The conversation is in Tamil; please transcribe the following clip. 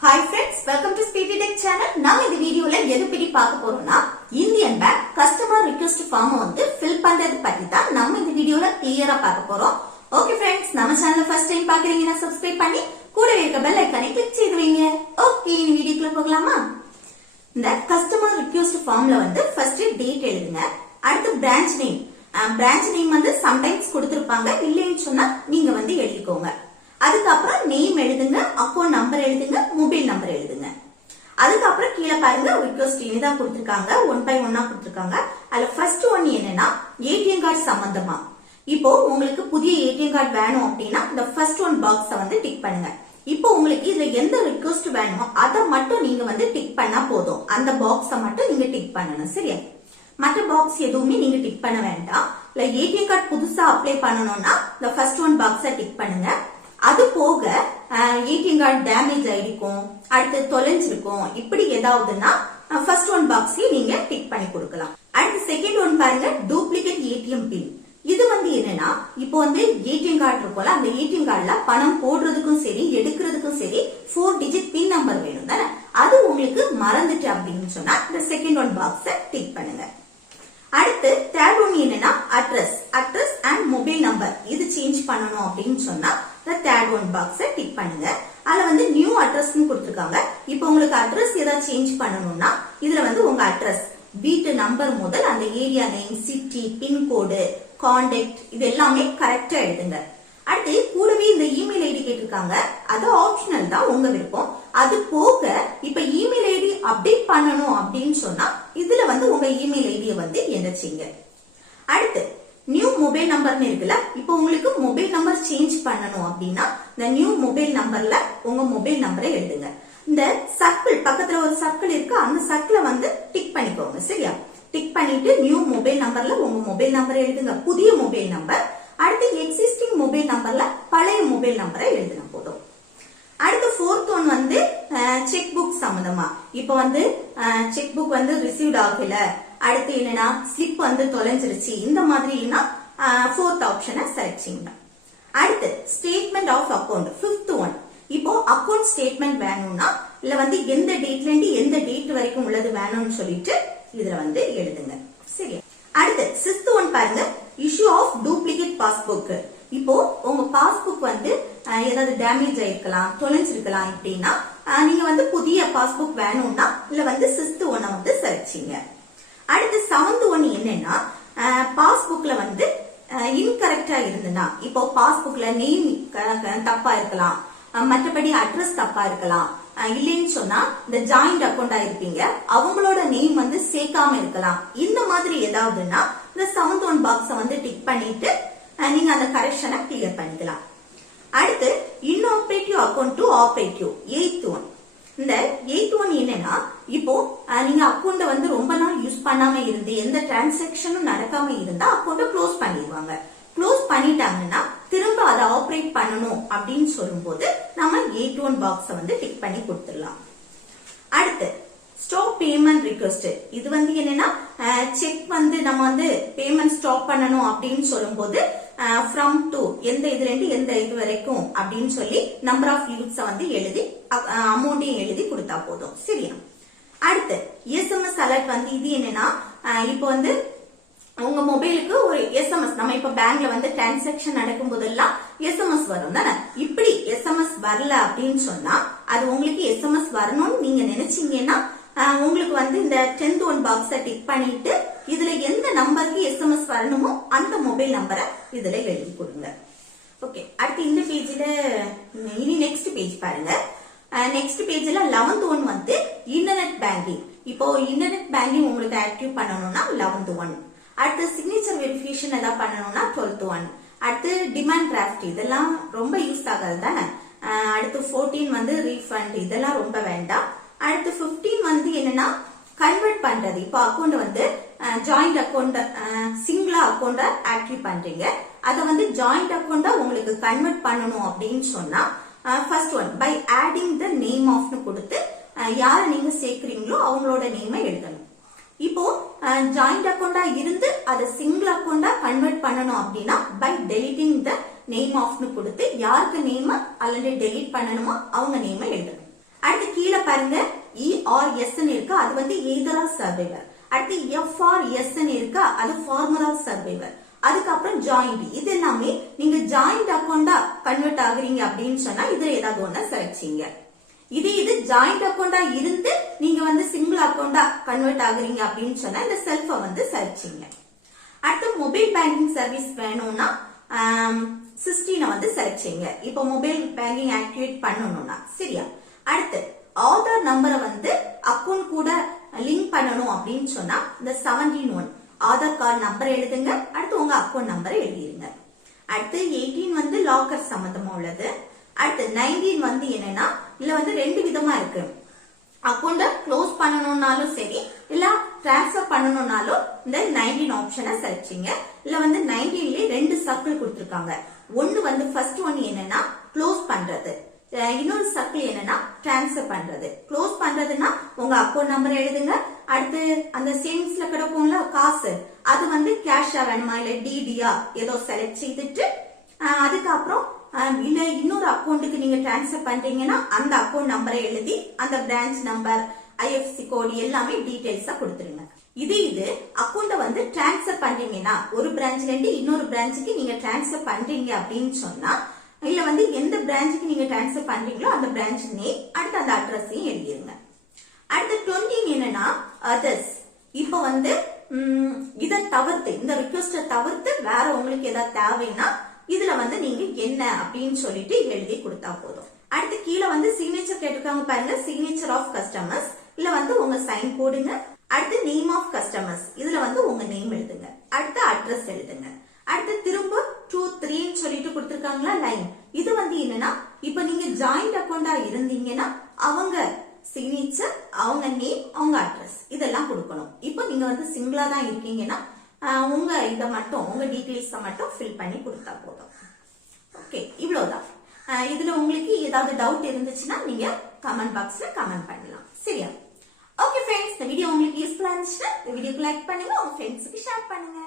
Hi friends, welcome to Speedy Tech channel. நாம் இந்த வீடியோல எது பத்தி பார்க்க போறோம்னா Indian bank customer request form வந்து ஃபில் பண்றது பத்தி தான் நம்ம இந்த வீடியோல கிளியரா பார்க்க போறோம். ஓகே फ्रेंड्स, நம்ம சேனலை ஃபர்ஸ்ட் டைம் பார்க்கறீங்கன்னா சப்ஸ்கிரைப் பண்ணி கூடவே இருக்க பெல் ஐகானை கிளிக் செய்து வைங்க. ஓகே, இந்த வீடியோக்குள்ள போகலாமா? இந்த கஸ்டமர் ரிக்வெஸ்ட் ஃபார்ம்ல வந்து ஃபர்ஸ்ட் டேட் எழுதுங்க. அடுத்து பிரான்ச் நேம். பிரான்ச் நேம் வந்து சம்டைம்ஸ் கொடுத்திருப்பாங்க, இல்லைன்னு சொன்னா நீங்க வந்து எழுதிக்கோங்க. அதுக்கப்புறம் நேம் எழுதுங்க, அக்கௌண்ட் நம்பர் எழுதுங்க, மொபைல் நம்பர் எழுதுங்க. அதுக்கப்புறம் கீழே பாருங்க ரிக்வெஸ்ட் இனிதான் கொடுத்திருக்காங்க, 1 by 1 கொடுத்திருக்காங்க. அதுல ஃபர்ஸ்ட் ஒன் என்னன்னா ஏடிஎம் கார்டு சம்பந்தமா. இப்போ உங்களுக்கு புதிய ஏடிஎம் கார்டு வேணும் அப்படின்னா இந்த ஃபர்ஸ்ட் ஒன் பாக்ஸ வந்து டிக் பண்ணுங்க. இப்போ உங்களுக்கு இதுல எந்த ரிக்வெஸ்ட் வேணுமோ அதை மட்டும் நீங்க வந்து டிக் பண்ணா போதும். அந்த பாக்ஸ மட்டும் நீங்க டிக் பண்ணணும், சரியா? மற்ற பாக்ஸ் எதுவுமே நீங்க டிக் பண்ண வேண்டாம். இல்ல ஏடிஎம் கார்டு புதுசா அப்ளை பண்ணணும்னா இந்த ஃபர்ஸ்ட் ஒன் பாக்ஸ டிக் பண்ணுங்க. அது போக ஏடிஎம் கார்டு டேமேஜ் ஆயிருக்கும், அடுத்து தொலைஞ்சிருக்கும், இப்படி ஏதாவதுன்னா ஃபர்ஸ்ட் ஒன் பாக்ஸ்ல நீங்க டிக் பண்ணி கொடுக்கலாம். அடுத்து செகண்ட் ஒன் பாருங்க, டூப்ளிகேட் ஏடிஎம் பின். இது வந்து என்னன்னா இப்போ வந்து ஏடிஎம் கார்டு இருக்கும்ல, அந்த ஏடிஎம் கார்டுல பணம் போடுறதுக்கும் சரி எடுக்கிறதுக்கும் சரி 4 டிஜிட் பின் நம்பர் வேணும் தானே. அது உங்களுக்கு மறந்துட்டு அப்படின்னு சொன்னா இந்த செகண்ட் ஒன் பாக்ஸ டிக் பண்ணுங்க. அடுத்து தேர்ட் ஒன் என்னன்னா அட்ரஸ் அண்ட் மொபைல் நம்பர். இது சேஞ்ச் பண்ணணும் அப்படின்னு சொன்னா தேர்ட் ஒன் பாக்ஸ டிக் பண்ணுங்க. அதுல வந்து நியூ அட்ரஸ் கொடுத்திருக்காங்க. இப்போ உங்களுக்கு அட்ரஸ் ஏதாவது சேஞ்ச் பண்ணணும்னா இதுல வந்து உங்க அட்ரஸ், வீட்டு நம்பர் முதல் அந்த area name, city, pincode, contact இது எல்லாமே கரெக்டா எழுதுங்க. அடுத்து கூடவே இந்த இமெயில் ஐடி கேட்டிருக்காங்க, அது ஆப்ஷனல் தான், உங்க விருப்பம். அது போக இப்ப இமெயில் ஐடி அப்டேட் பண்ணணும் அப்படின்னு சொன்னா இதுல வந்து உங்க இமெயில் ஐடியை வந்து என்டர் செய்யுங்க. அடுத்து நியூ மொபைல் நம்பர்னு இருக்குல்ல, இப்போ உங்களுக்கு மொபைல் நம்பர் சேஞ்ச் பண்ணணும் அப்படின்னா இந்த நியூ மொபைல் நம்பர்ல உங்க மொபைல் நம்பரை எழுதுங்க. இந்த சர்க்கிள் பக்கத்துல ஒரு சர்க்கிள் இருக்கு, அந்த சர்க்கிளை வந்து டிக் பண்ணிக்கோங்க, சரியா? டிக் பண்ணிட்டு நியூ மொபைல் நம்பர்ல உங்க மொபைல் நம்பரை எழுதுங்க, புதிய மொபைல் நம்பர். அடுத்து எக்ஸிஸ்டிங் மொபைல் நம்பர்ல பழைய மொபைல் நம்பரை எழுதுனா போதும். அடுத்து ஃபோர்த் ஒன் வந்து செக் புக் சம்பந்தமா. இப்போ வந்து செக் புக் வந்து ரிசீவ்ட் ஆகல, அடுத்து என்னன்னா ஸ்லிப் வந்து தொலைஞ்சிருச்சு, இந்த மாதிரினா ஃபோர்த் ஆப்ஷனை செலக்ட் செய்யுங்க. அடுத்து statement of account, fifth one. இப்போ அக்கௌண்ட் ஸ்டேட்மெண்ட் வேணும்னா இல்ல வந்து எந்த டேட்ல இருந்து எந்த டேட் வரைக்கும் உள்ளது வேணும்னு சொல்லிட்டு இதுல வந்து எழுதுங்க, சரி? அடுத்து சிக்ஸ்த் ஒன் பாருங்க, இஷ்யூ ஆஃப் டூப்ளிகேட் பாஸ்புக். இப்போ உங்க பாஸ்புக் வந்து ஏதாவது டேமேஜ் ஆயிருக்கலாம், தொலைஞ்சிருக்கலாம், இப்படின்னா நீங்க வந்து புதிய பாஸ்புக் வேணும்னா இல்ல வந்து சிக்ஸ்த் ஒன்ன வந்து செலக்ட் செய்யுங்க. அடுத்து செவன்த் ஒன் என்னன்னா பாஸ்புக்ல வந்து இன்கரெக்டா இருந்ததுன்னா, இப்போ பாஸ்புக்ல நேம் தப்பா இருக்கலாம், மற்றபடி அட்ரஸ் தப்பா இருக்கலாம், இல்லைன்னு சொன்னா இந்த ஜாயிண்ட் அக்கௌண்டா இருப்பீங்க, அவங்களோட நேம் வந்து சேர்க்காம இருக்கலாம். இந்த மாதிரி ஏதாவதுன்னா இந்த செவன்த் ஒன் பாக்ஸ வந்து டிக் பண்ணிட்டு நீங்க அந்த கரெக்ஷனை கிளியர் பண்ணிக்கலாம். அடுத்து inoperative account to operative, eight one. இந்த எய்த் ஒன் என்னன்னா இப்போ நீங்க அக்கௌண்ட வந்து ரொம்ப நாள் யூஸ் பண்ணாம இருந்து எந்த டிரான்சாக்சனும் நடக்காம இருந்தா அக்கௌண்ட க்ளோஸ் பண்ணிடுவாங்க. க்ளோஸ் பண்ணிட்டாங்கன்னா திரும்ப அதை ஆபரேட் பண்ணணும் அப்படின்னு சொல்லும்போது நம்ம 8-1 பாக்ஸ வந்து டிக் பண்ணி கொடுத்துடலாம். அடுத்து ஸ்டாப் பேமெண்ட் ரிக்வெஸ்ட். இது வந்து என்னன்னா செக் வந்து நம்ம வந்து பேமெண்ட் ஸ்டாப் பண்ணணும் அப்படின்னு சொல்லும்போது ஃப்ரம் டு எந்த இதுல இருந்து எந்த இது வரைக்கும் அப்படின்னு சொல்லி நம்பர் ஆஃப் யூத்ஸ வந்து எழுதி அமௌண்டையும் எழுதி கொடுத்தா போதும், சரியா? அடுத்து எஸ்எம்எஸ் அலர்ட் வந்து இது என்னன்னா இப்போ வந்து உங்க மொபைலுக்கு ஒரு எஸ்எம்எஸ், நம்ம இப்ப பேங்க்ல வந்து டிரான்சாக்சன் நடக்கும் போதெல்லாம் எஸ்எம்எஸ் வரும் தானே. இப்படி எஸ்எம்எஸ் வரல அப்படின்னு சொன்னா அது உங்களுக்கு எஸ்எம்எஸ் வரணும்னு நீங்க நினைச்சீங்கன்னா உங்களுக்கு வந்து இந்த 10th ஒன் பாக்ஸ டிக் பண்ணிட்டு இதுல எந்த நம்பருக்கு எஸ்எம்எஸ் வரணுமோ அந்த மொபைல் நம்பரை இதுல எழுதி கொடுங்க. ஓகே, அடுத்து இந்த பேஜ்ல இனி நெக்ஸ்ட் பேஜ் பாருங்க. நெக்ஸ்ட் பேஜ்ல 11th ஒன் வந்து இன்டர்நெட் பேங்கிங். இப்போ இன்டர்நெட் பேங்கிங் உங்களுக்கு ஆக்டிவ் பண்ணணும்னா 11th ஒன். அடுத்து சிக்னேச்சர் வெரிஃபிகேஷன் ஏதாவது பண்ணணும்னா 12th ஒன். அடுத்து டிமாண்ட் டிராஃப்ட், இதெல்லாம் ரொம்ப யூஸ் ஆகாது தானே. அடுத்து 14 வந்து ரீஃபண்ட், இதெல்லாம் ரொம்ப வேண்டாம். அடுத்து 15 வந்து என்னன்னா கன்வெர்ட் பண்றது. இப்போ அக்கௌண்ட் வந்து ஜாயிண்ட் அக்கௌண்ட் சிங்கிளா அக்கௌண்ட ஆக்டிவ் பண்றீங்க, அதை வந்து ஜாயிண்ட் அக்கௌண்டா உங்களுக்கு கன்வெர்ட் பண்ணணும் அப்படின்னு சொன்னா first one by adding the name ஆஃப்னு கொடுத்து யாரை நீங்க சேர்க்கிறீங்களோ அவங்களோட நேமை எழுதணும். இப்போ ஜாயிண்ட் அக்கௌண்டா இருந்து அதை சிங்கிள் அக்கௌண்டா கன்வெர்ட் பண்ணணும் அப்படின்னா பை டெலிட்டிங் த நேம் ஆஃப்னு கொடுத்து யாருக்கு நேம் அல்லது டெலிட் பண்ணணுமோ அவங்க நேமை எழுதணும். அடுத்து பாருங்க ERS இருக்கு, அது வந்து எய்தர் ஆஃப் சர்வைவர். அடுத்து FRS இருக்கா, அது ஃபார்மர் ஆஃப் சர்வைவர். அதுக்கப்புறம் ஜாயிண்ட், இது எல்லாமே நீங்க ஜாயிண்ட் அக்கௌண்டா கன்வெர்ட் ஆகுறீங்க அப்படின்னு சொன்னா இதுல ஏதாவது ஒண்ணு செலக்ட் செய்யுங்க. இது ஜாயிண்ட் அக்கௌண்டா இருந்து நீங்க வந்து சிங்கிள் அக்கௌண்டா கன்வெர்ட் ஆகுறீங்க அப்படின்னு சொன்னா இந்த செல்ஃப வந்து செலக்ட் செய்யுங்க. அடுத்து மொபைல் பேங்கிங் சர்வீஸ் வேணும்னா 16 வந்து செலக்ட் செய்யுங்க. இப்போ மொபைல் பேங்கிங் ஆக்டிவேட் பண்ணணும்னா சரியா. அடுத்து ஆதார் நம்பரை வந்து அக்கௌண்ட் கூட லிங்க் பண்ணணும் அப்படின்னு சொன்னா இந்த 17 ஆதார் கார்டு நம்பர் எழுதுங்க. அடுத்து உங்க அக்கௌண்ட் நம்பரை எழுதிருங்க. அடுத்து 18 வந்து லாக்கர் சம்பந்தமா உள்ளது. அடுத்து 19 வந்து என்னன்னா இதுல வந்து ரெண்டு விதமா இருக்கு. அக்கௌண்ட க்ளோஸ் பண்ணணும்னாலும் சரி, இல்ல டிரான்ஸ்பர் பண்ணணும்னாலும் இந்த 19 ஆப்ஷனை செலக்ட் செய்யுங்க. இல்ல வந்து 19லயே ரெண்டு சர்க்கிள் கொடுத்திருக்காங்க. ஒன்னு வந்து ஃபர்ஸ்ட் ஒன் என்னன்னா க்ளோஸ் பண்றது, இன்னொரு சர்க்கிள் என்னன்னா டிரான்ஸ்பர் பண்றது. க்ளோஸ் பண்றதுன்னா உங்க அக்கௌண்ட் நம்பர் எழுதுங்க. அடுத்து அந்த சேவிங்ஸ்ல கிடக்கும்ல காசு, அது வந்து கேஷா வேணுமா இல்ல டிடியா ஏதோ செலக்ட் செய்துட்டு அதுக்கப்புறம் இல்ல இன்னொரு அக்கௌண்ட்டுக்கு நீங்க டிரான்ஸ்பர் பண்றீங்கன்னா அந்த அக்கௌண்ட் நம்பரை எழுதி அந்த பிரான்ச் நம்பர் IFSC கோடு எல்லாமே டீடைல்ஸா கொடுத்துருங்க. இது அக்கௌண்ட வந்து டிரான்ஸ்பர் பண்றீங்கன்னா ஒரு பிரான்ச்ல இருந்து இன்னொரு பிரான்ச்சுக்கு நீங்க டிரான்ஸ்பர் பண்றீங்க அப்படின்னு சொன்னா இல்ல வந்து எந்த பிரான்ச்சுக்கு நீங்க டிரான்ஸ்பர் பண்றீங்களோ அந்த பிரான்ச் நேம் அடுத்து அந்த அட்ரஸையும் எழுதிருங்க. அடுத்து 20 என்னன்னா அதர்ஸ். இப்ப வந்து இதை தவிர்த்து இந்த ரிக்வெஸ்ட தவிர்த்து வேற உங்களுக்கு ஏதாவது தேவைன்னா இதுல வந்து நீங்க என்ன அப்படின்னு சொல்லிட்டு எழுதி கொடுத்தா போதும். அடுத்து கீழே வந்து சிக்னேச்சர் கேட்டிருக்காங்க பாருங்க, சிக்னேச்சர் ஆஃப் கஸ்டமர்ஸ். இதுல வந்து உங்க சைன் போடுங்க. அடுத்து நேம் ஆஃப் கஸ்டமர்ஸ், இதுல வந்து உங்க நேம் எழுதுங்க. அடுத்து அட்ரஸ் எழுதுங்க. அடுத்து திரும்ப 2, 3 சொல்லிட்டு கொடுத்திருக்காங்களா லைன், இது வந்து என்னன்னா இப்ப நீங்க ஜாயிண்ட் அக்கௌண்டா இருந்தீங்கன்னா அவங்க சிக்னேச்சர், அவங்க நேம், அவங்க அட்ரஸ் இதெல்லாம் கொடுக்கணும். இப்போ நீங்க வந்து சிங்கிளா தான் இருக்கீங்கன்னா உங்க இதை மட்டும் உங்க டீடைல்ஸ் மட்டும் ஃபில் பண்ணி கொடுத்தா போதும். ஓகே, இவ்வளவுதான். இதுல உங்களுக்கு ஏதாவது டவுட் இருந்துச்சுன்னா நீங்க கமெண்ட் பாக்ஸ்ல கமெண்ட் பண்ணலாம் சரியா. ஓகே ஃப்ரெண்ட்ஸ், இந்த வீடியோ உங்களுக்கு யூஸ்ஃபுல்லா இருந்துச்சுன்னா இந்த வீடியோக்கு லைக் பண்ணுங்க, உங்க ஃப்ரெண்ட்ஸ்க்கு ஷேர் பண்ணுங்க.